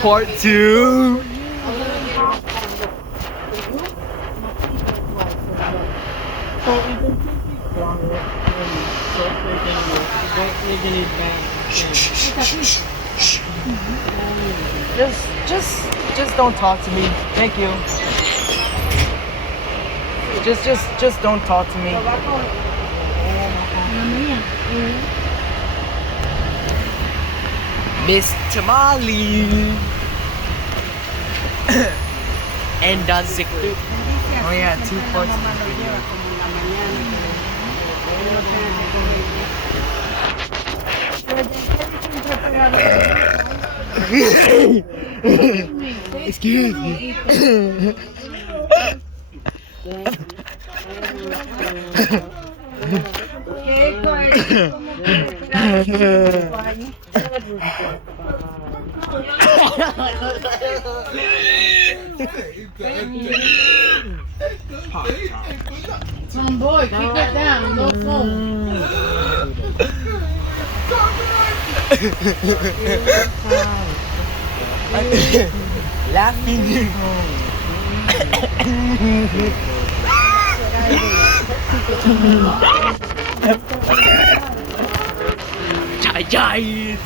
part 2. So even if it's longer and so freaking good, don't even need bang. Just don't talk to me. Thank you. Just don't talk to me. Miss Tamale. And does it? Oh yeah, 2 parts. Excuse me. Boy, keep it down, no phone. Laughing. Giant.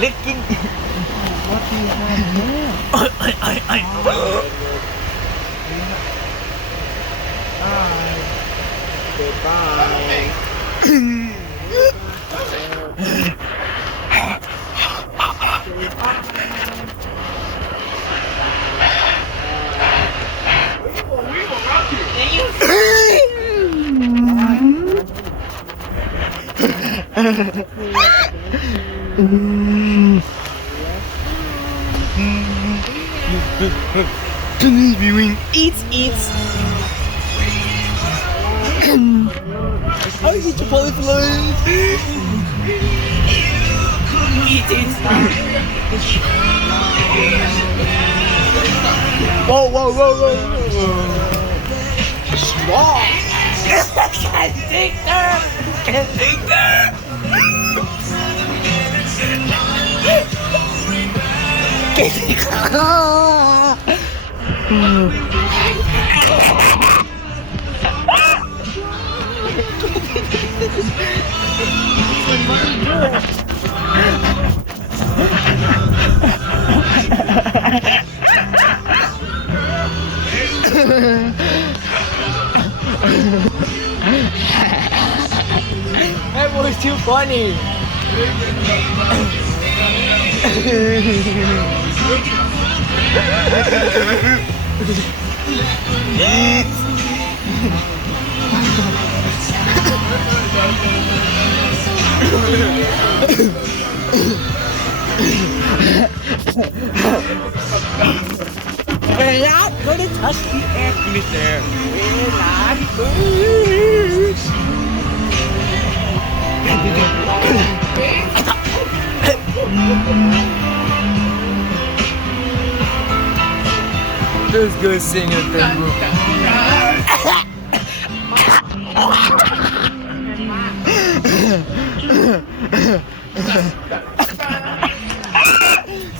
Licking. What do you have there? Goodbye. Please be wing. Eats. I eat Chipotle flies. Eat it. Whoa. Strong. Can't take that. That was too funny. We're not gonna touch the air conditioner. We're not going. Let's go sing at Pambour.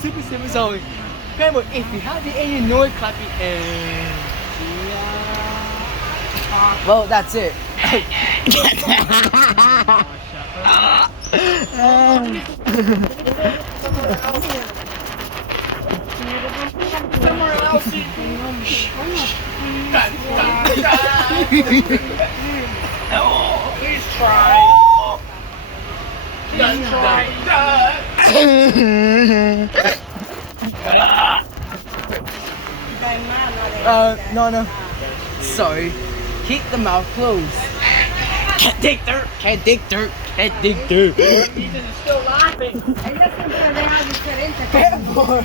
Super sorry. Pambour, if you have any noise, clap your hands. Well, that's it. Somewhere else. Please try. No. Sorry. Keep the mouth closed. Can't dig dirt. Ethan is still laughing. Pambour.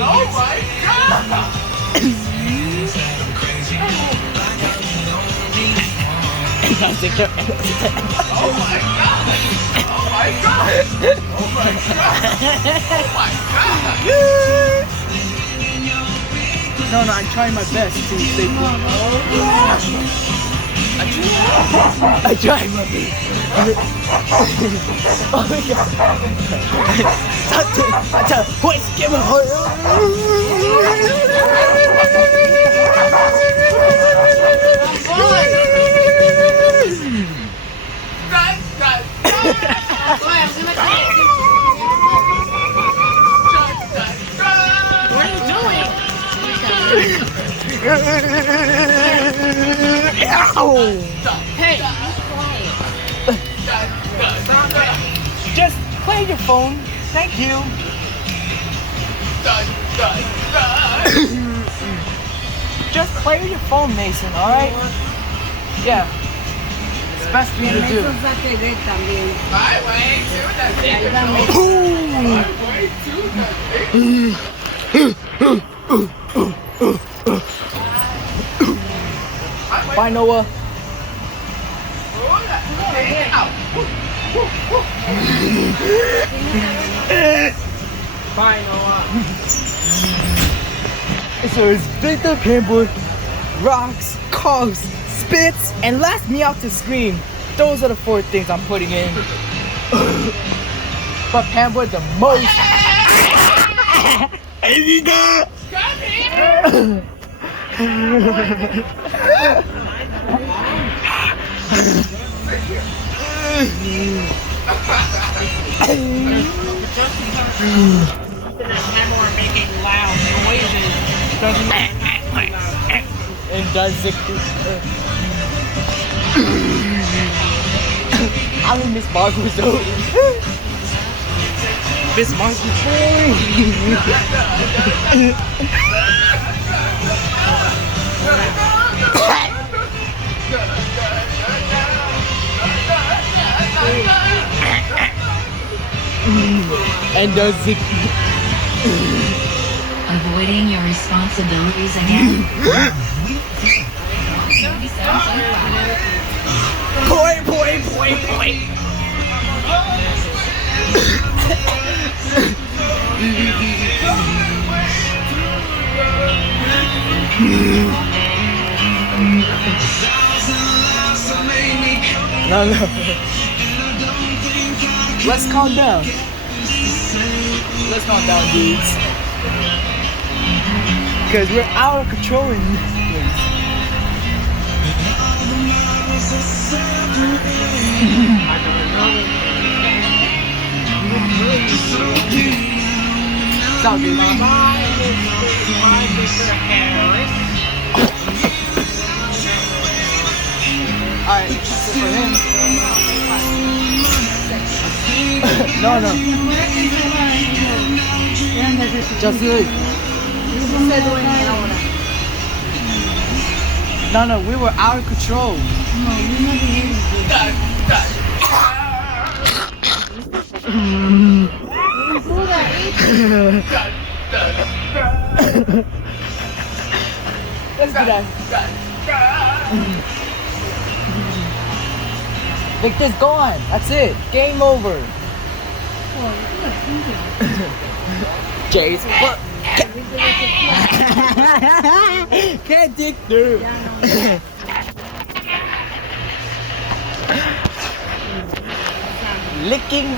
Oh my god! That's the camera. Oh my god! Oh my god! Oh my god! Oh my god! No, I'm trying my best to stay cool. I tried my best. Oh my god. Wait, give me What are you doing? Hey, Just play your phone. Thank you. Just play with your phone, Mason, alright? Yeah. It's the best thing to do. Bye, way to the Bye, Noah. bye, Noah. So it's Victor Pambour, rocks, coughs, spits, and last me out to scream. Those are the 4 things I'm putting in. But Pambour the most. Come here! Pambour are making loud noises. Doesn't And does it. I mean, Miss Marco's though. Miss Marco. And does it. Avoiding your responsibilities again? Boy. No. Let's calm down. Let's calm down, dudes. Because we're out of control in this place. Stop, dude. Alright, that's it for him. No. Just do it. No, we were out of control. Let's do that. Victor's gone. That's it. Game over. Jay's what? Can't dig through. Licking.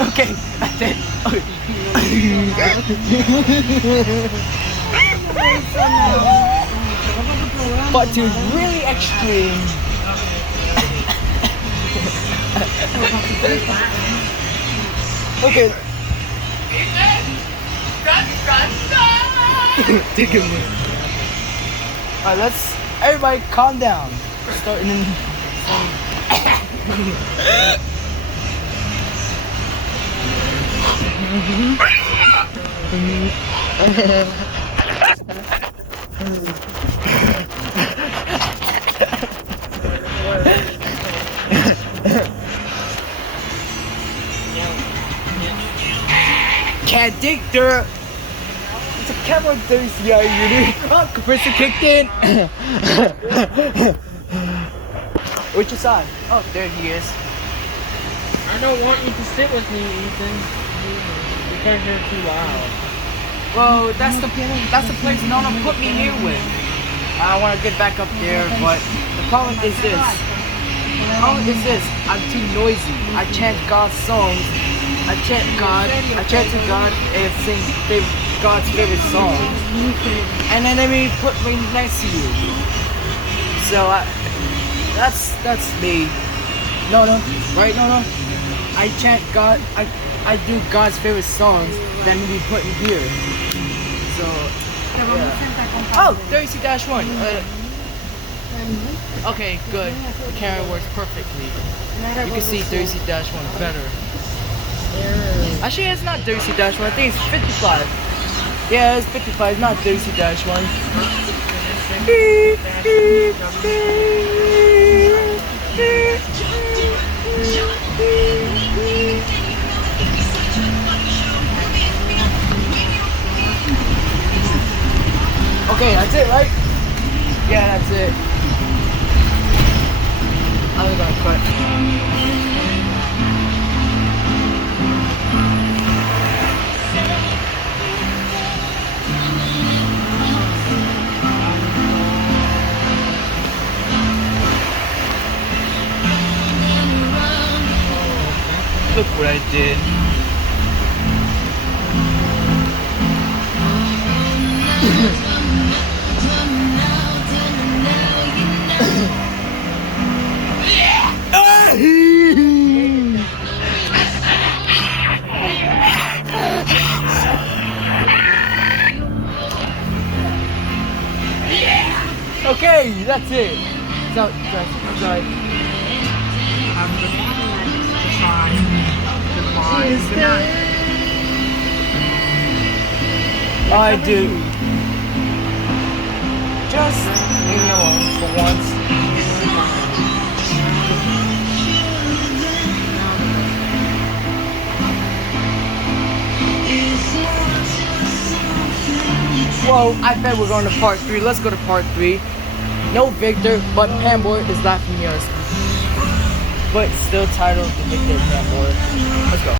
Okay, that's it. But to really extreme. Okay. Take a minute. Alright, let's everybody calm down. Starting in can't dig dirt. It's a camera thirst, yeah, you do. Oh, compressor kicked in. Which side? Oh, there he is. I don't want you to sit with me, Ethan, because you're too loud. Well, that's the place Nona put me here with. I want to get back up there, but the problem is this. I'm too noisy. I chant God's songs. I chant to God and sing God's favorite songs. And then let me put me next to you. So that's me. No, right? No. I chant God. I do God's favorite songs that will be put in here. So yeah. Oh, 30C-1. Okay, good. The camera works perfectly. You can see 30C-1 better. Actually, it's not 30C-1. I think it's 55. Yeah, it's 55. Not 30C-1. Okay, that's it, right? Yeah, that's it. I'm gonna cut. Look what I did. Okay, that's it. So, sorry. I do. Just leave me alone for once. Whoa, I bet we're going to part 3. Let's go to part 3. No Victor, but Pambour is laughing at us. But still titled Victor Pambour. Let's go.